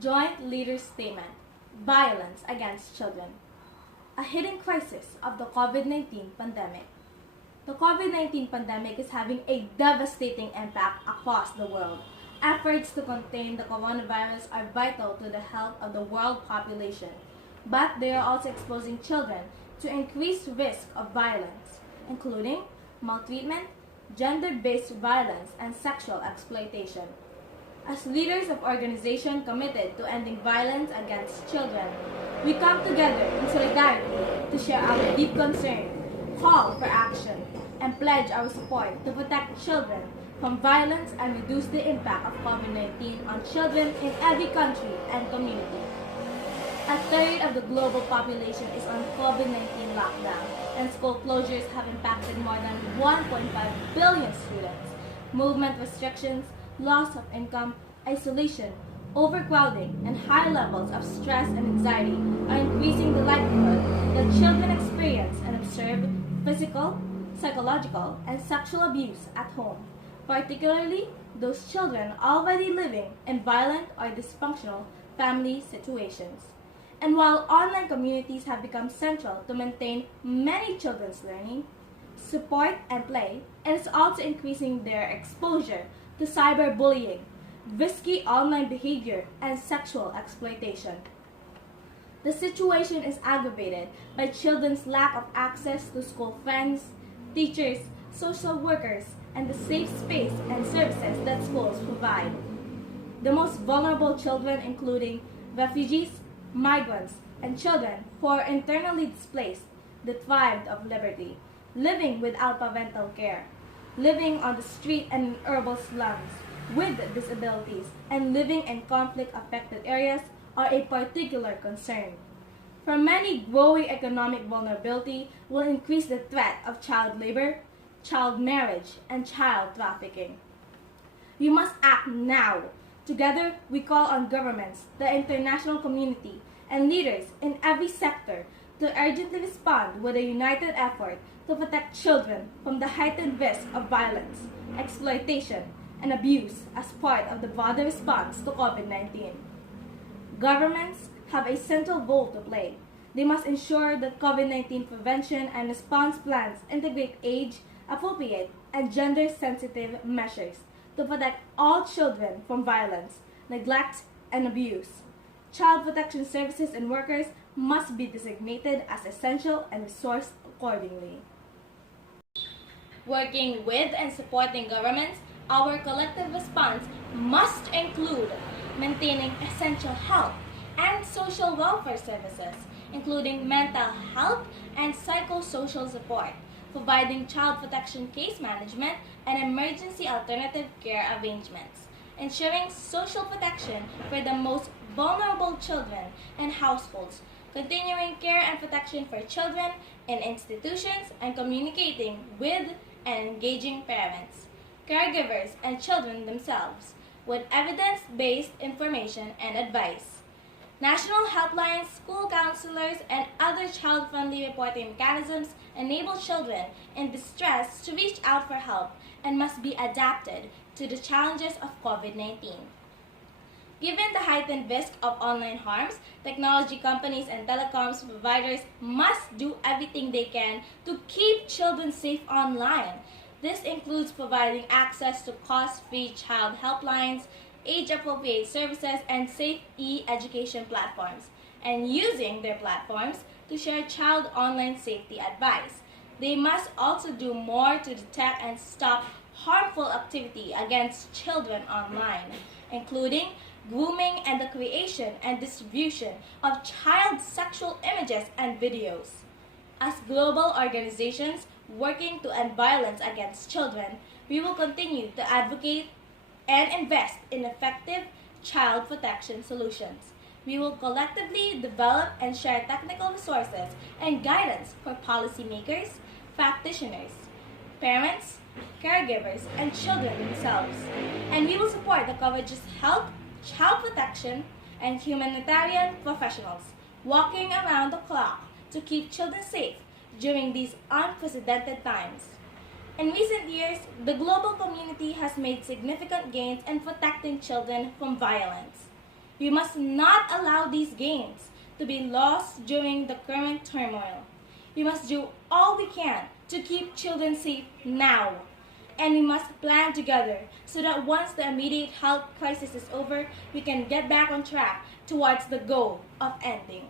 Joint Leaders Statement: Violence Against Children. A hidden crisis of the COVID-19 pandemic. The COVID-19 pandemic is having a devastating impact across the world. Efforts to contain the coronavirus are vital to the health of the world population, but they are also exposing children to increased risk of violence, including maltreatment, gender-based violence, and sexual exploitation. As leaders of organizations committed to ending violence against children, we come together in solidarity to share our deep concern, call for action, and pledge our support to protect children from violence and reduce the impact of COVID-19 on children in every country and community. A third of the global population is on COVID-19 lockdown, and school closures have impacted more than 1.5 billion students. Movement restrictions, loss of income, isolation, overcrowding, and high levels of stress and anxiety are increasing the likelihood that children experience and observe physical, psychological, and sexual abuse at home, particularly those children already living in violent or dysfunctional family situations. And while online communities have become central to maintain many children's learning, support, and play, it is also increasing their exposure to cyberbullying, risky online behavior, and sexual exploitation. The situation is aggravated by children's lack of access to school friends, teachers, social workers, and the safe space and services that schools provide. The most vulnerable children, including refugees, migrants, and children who are internally displaced, deprived of liberty, living without parental care, living on the street and in urban slums, with disabilities, and living in conflict-affected areas are a particular concern. For many, growing economic vulnerability will increase the threat of child labor, child marriage, and child trafficking. We must act now. Together, we call on governments, the international community, and leaders in every sector to urgently respond with a united effort to protect children from the heightened risk of violence, exploitation, and abuse as part of the broader response to COVID-19. Governments have a central role to play. They must ensure that COVID-19 prevention and response plans integrate age-appropriate and gender-sensitive measures to protect all children from violence, neglect, and abuse. Child protection services and workers must be designated as essential and resourced accordingly. Working with and supporting governments, our collective response must include maintaining essential health and social welfare services, including mental health and psychosocial support, providing child protection case management and emergency alternative care arrangements, ensuring social protection for the most vulnerable children and households, continuing care and protection for children in institutions, and communicating with and engaging parents, caregivers, and children themselves with evidence-based information and advice. National helplines, school counselors, and other child-friendly reporting mechanisms enable children in distress to reach out for help and must be adapted to the challenges of COVID-19. Given the heightened risk of online harms, technology companies and telecoms providers must do everything they can to keep children safe online. This includes providing access to cost-free child helplines, age-appropriate services, and safe e-education platforms, and using their platforms to share child online safety advice. They must also do more to detect and stop harmful activity against children online, including grooming and the creation and distribution of child sexual images and videos. As global organizations working to end violence against children, we will continue to advocate and invest in effective child protection solutions. We will collectively develop and share technical resources and guidance for policymakers, practitioners, parents, caregivers, and children themselves. And we will support the coverage's health, child protection, and humanitarian professionals walking around the clock to keep children safe during these unprecedented times. In recent years, the global community has made significant gains in protecting children from violence. We must not allow these gains to be lost during the current turmoil. We must do all we can to keep children safe now. And we must plan together so that once the immediate health crisis is over, we can get back on track towards the goal of ending